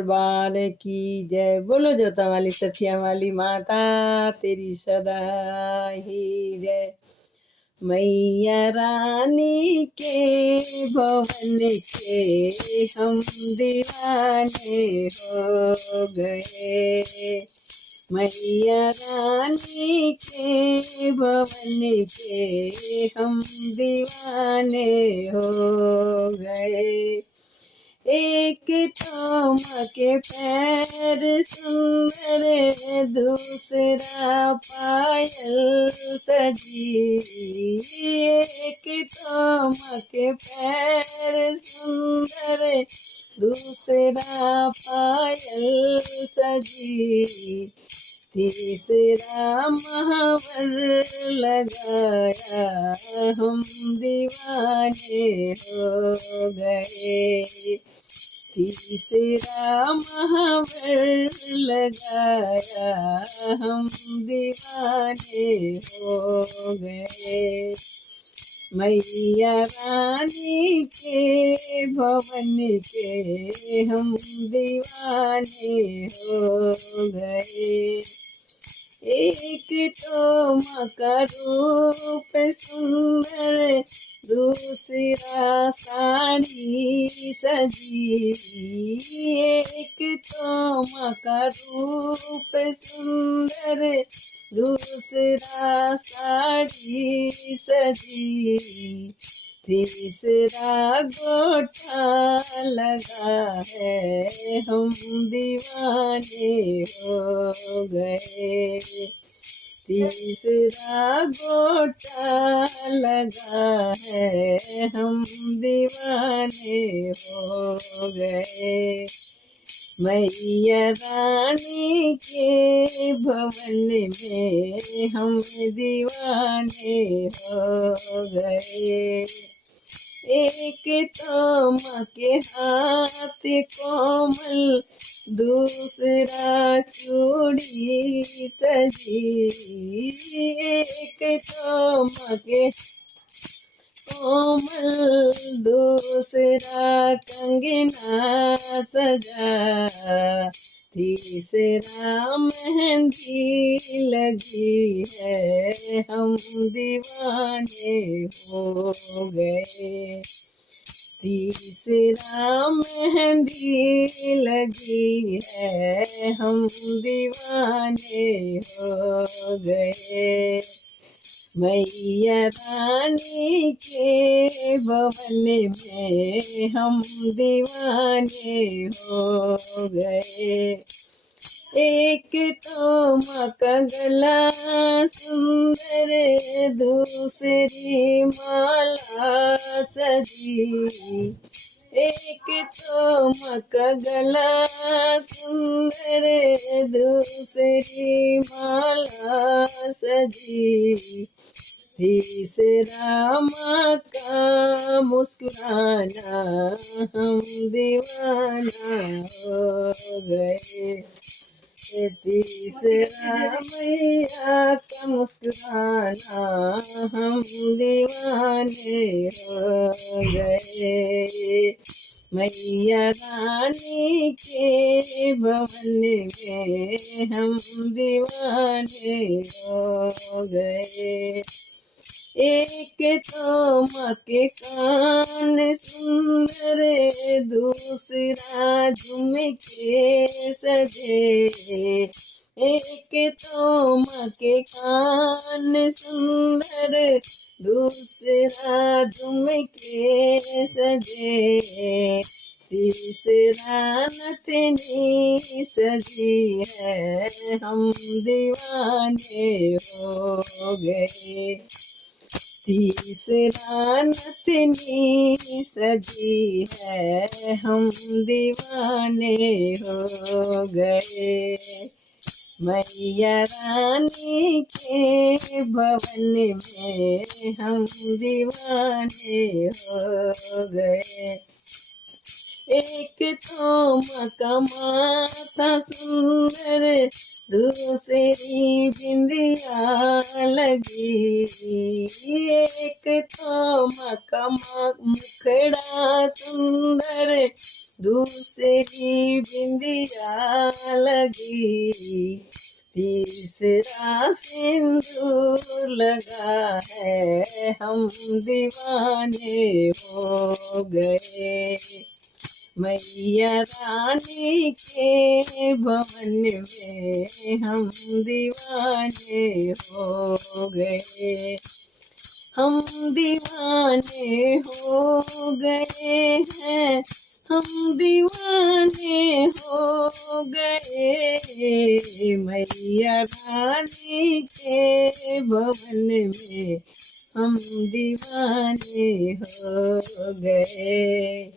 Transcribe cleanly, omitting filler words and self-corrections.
दरबार की जय। बोलो जोता वाली सखिया वाली माता तेरी सदा ही जय। मैया रानी के भवन के हम दीवाने हो गए। मैया रानी के भवन के हम दीवाने हो गए। एक तो माँ के पैर सुंदर, दूसरा पायल सजी। एक तो माँ के पैर सुंदर, दूसरा पायल सजी। तीसरा महावर लगाया, हम दीवाने हो गए। तीसरा महावर लगाया, हम दीवाने हो गए। मैया रानी के भवन के हम दीवाने हो गए। एक तो माँ का रूप सुंदर, दूसरा साड़ी सजी। एक तो माँ का रूप सुंदर, दूसरा साड़ी सजी। तीसरा गोटा लगा है, हम दीवाने हो गए। तीसरा गोटा लगा है, हम दीवाने हो गए। मैया रानी के भवन में हम दीवाने हो गए। एक तो माँ के हाथ कोमल, दूसरा चूड़ी सजी। एक तो माँ के कोमल, दूसरा कंगना सजा। तीसरा मेहंदी लगी है, हम दीवाने हो गए। तीसरा मेहंदी लगी है, हम दीवाने हो गए। मैया रानी के भवन में हम दीवाने हो गए। एक तो माँ का गला सुंदर, दूसरी माला सजी। एक तो माँ का गला सुंदर, दूसरी माला सजी। तीसरा माँ का मुस्कुराना, हम दीवाना हो गए। तीसरा मैया का मुस्कुराना, हम दीवाने हो गए। मैया रानी के भवन में हम दीवाने हो गए। एक तो माँ के कान सुंदर, दूसरा झुमके सजे। एक तो माँ के कान सुंदर, दूसरा झुमके सजे। तीसरा नथनी सजी है, हम दीवाने हो गए। तीसरा नथनी सजी है, हम दीवाने हो गए। मैया रानी के भवन में हम दीवाने हो गए। एक तो मकमाता सुंदर, दूसरी बिंदिया लगी। एक तो मकमा मुखड़ा सुंदर, दूसरी बिंदिया लगी। तीसरा सिंदूर लगा है, हम दीवाने हो गए। मैया रानी के भवन में हम दीवाने हो गए। हम दीवाने हो गए हैं, हम दीवाने हो गए। मैया रानी के भवन में हम दीवाने हो गए।